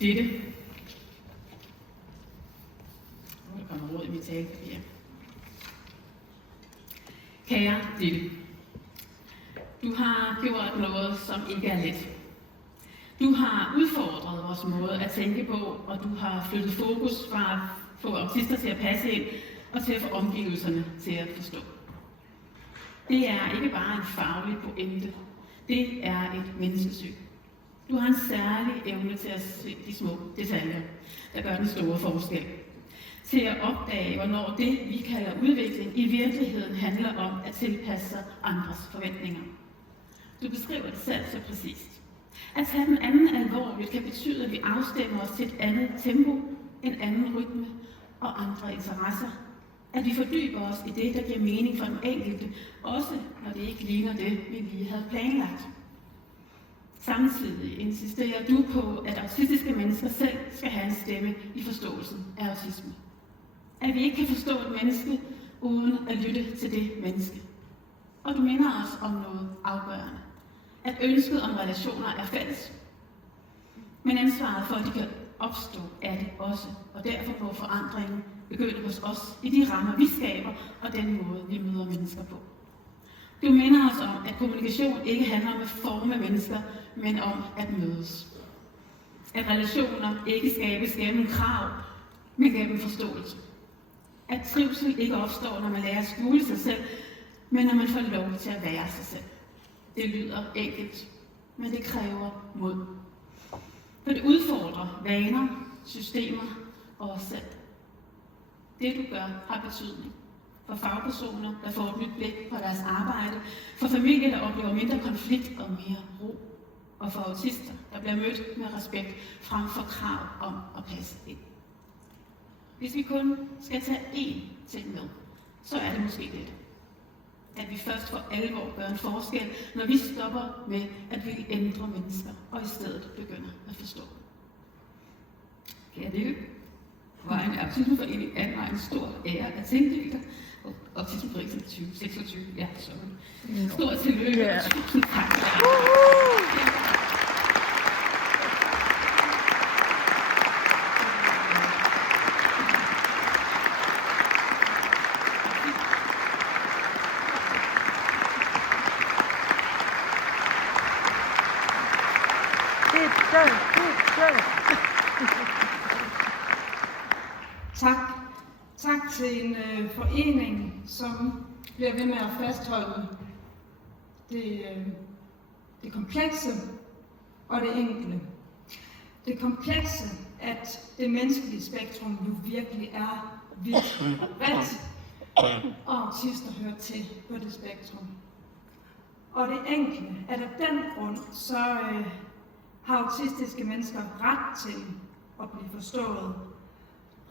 Ditte. Nu kommer råd i mit talepapir. Kære Ditte, du har gjort noget, som ikke er let. Du har udfordret vores måde at tænke på, og du har flyttet fokus fra at få autister til at passe ind, og til at få omgivelserne til at forstå. Det er ikke bare en faglig pointe. Det er et menneskesyn. Du har en særlig evne til at se de små detaljer, der gør den store forskel. Til at opdage, hvornår det, vi kalder udvikling, i virkeligheden handler om at tilpasse sig andres forventninger. Du beskriver det selv så præcist. At tage den anden alvorligt kan betyde, at vi afstemmer os til et andet tempo, en anden rytme og andre interesser. At vi fordyber os i det, der giver mening for den enkelte, også når det ikke ligner det, vi lige havde planlagt. Samtidig insisterer du på, at autistiske mennesker selv skal have en stemme i forståelsen af autisme. At vi ikke kan forstå et menneske, uden at lytte til det menneske. Og du minder os om noget afgørende. At ønsket om relationer er fælles. Men ansvaret for, at de kan opstå, er det også. Og derfor må forandringen begynde hos os i de rammer, vi skaber, og den måde, vi møder mennesker på. Du minder os om, at kommunikation ikke handler om at forme mennesker, men om at mødes. At relationer ikke skabes gennem krav, men gennem forståelse. At trivsel ikke opstår, når man lærer at skjule sig selv, men når man får lov til at være sig selv. Det lyder enkelt, men det kræver mod. For det udfordrer vaner, systemer og os selv. Det du gør har betydning. For fagpersoner, der får et nyt blik på deres arbejde. For familier, der oplever mindre konflikt og mere ro. Og for autister, der bliver mødt med respekt frem for krav om at passe ind. Hvis vi kun skal tage én ting med, så er det måske det. At vi først for alvor gør en forskel, når vi stopper med at ville ændre mennesker, og i stedet begynder at forstå. Kære Ditte, vejen af Autismeforeningen er mig en stor ære at tildele dig. Og Autismeprisen 2026, ja, sådan. Stort tillykke, og tusind tak. Tak til en forening, som bliver ved med at fastholde det komplekse og det enkle. Det komplekse, at det menneskelige spektrum jo virkelig er vidt og bredt, og autister hører til på det spektrum. Og det enkle, at af den grund, så har autistiske mennesker ret til at blive forstået.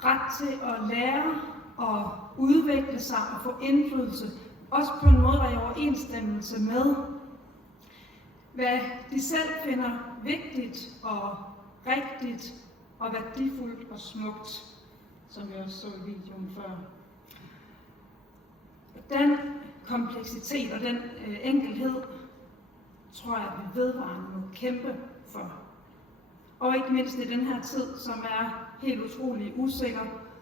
Ret til at lære og udvikle sig og få indflydelse, også på en måde, der er i overensstemmelse med, hvad de selv finder vigtigt og rigtigt og værdifuldt og smukt, som vi også så i videoen før. Den kompleksitet og den enkelhed, tror jeg, at vi vedvarende må kæmpe for. Og ikke mindst i den her tid, som er helt utrolig usikker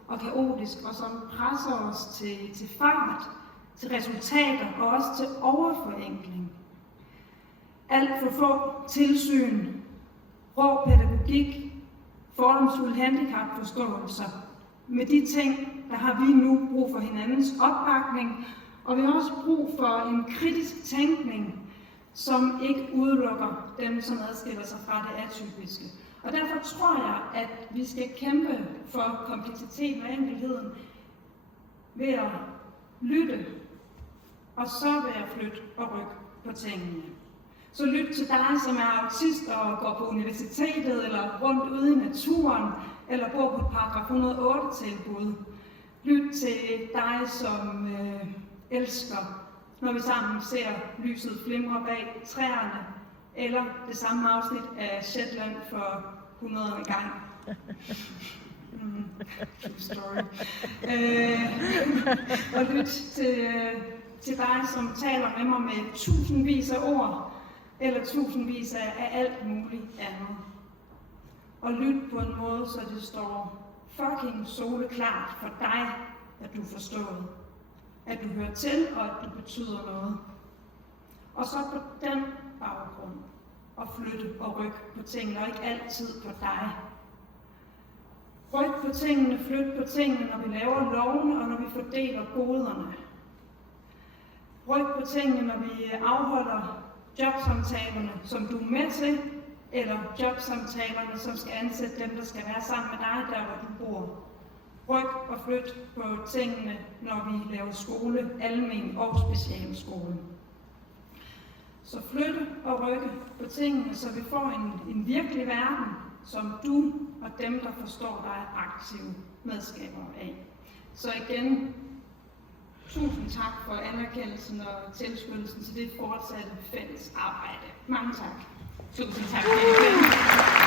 og kaotisk, og som presser os til fart, til resultater og også til overforenkling. Alt for få tilsyn, rå pædagogik, fordomsfuld handicapforståelser. Med de ting, der har vi nu brug for hinandens opbakning, og vi har også brug for en kritisk tænkning, som ikke udelukker dem, som adskiller sig fra det atypiske. Og derfor tror jeg, at vi skal kæmpe for kompleksiteten og enkelheden ved at lytte, og så ved at flytte og rykke på tingene. Så lyt til dig, som er autist og går på universitetet, eller rundt ude i naturen, eller bor på et paragraf 108-tilbud. Lyt til dig, som elsker, når vi sammen ser lyset flimre bag træerne, eller det samme afsnit af Shetland for 100. gang. True story. Og lyt til dig, som taler med mig med tusindvis af ord, eller tusindvis af alt muligt andet. og lyt på en måde, så det står fucking soleklart for dig, at du er forstået. At du hører til, og at du betyder noget. Og så på den baggrund at flytte og rykke på tingene, og ikke altid på dig. Ryk på tingene, flyt på tingene, når vi laver lovene, og når vi fordeler goderne. Ryk på tingene, når vi afholder jobsamtalerne, som du er med til, eller jobsamtalerne, som skal ansætte dem, der skal være sammen med dig, der hvor du bor. Ryk og flyt på tingene, når vi laver skole, almen og specialskole. Så flytte og rykke på tingene, så vi får en virkelig verden, som du og dem, der forstår dig, er aktive medskabere af. Så igen, tusind tak for anerkendelsen og tilskyndelsen til det fortsatte fælles arbejde. Mange tak. Tusind tak.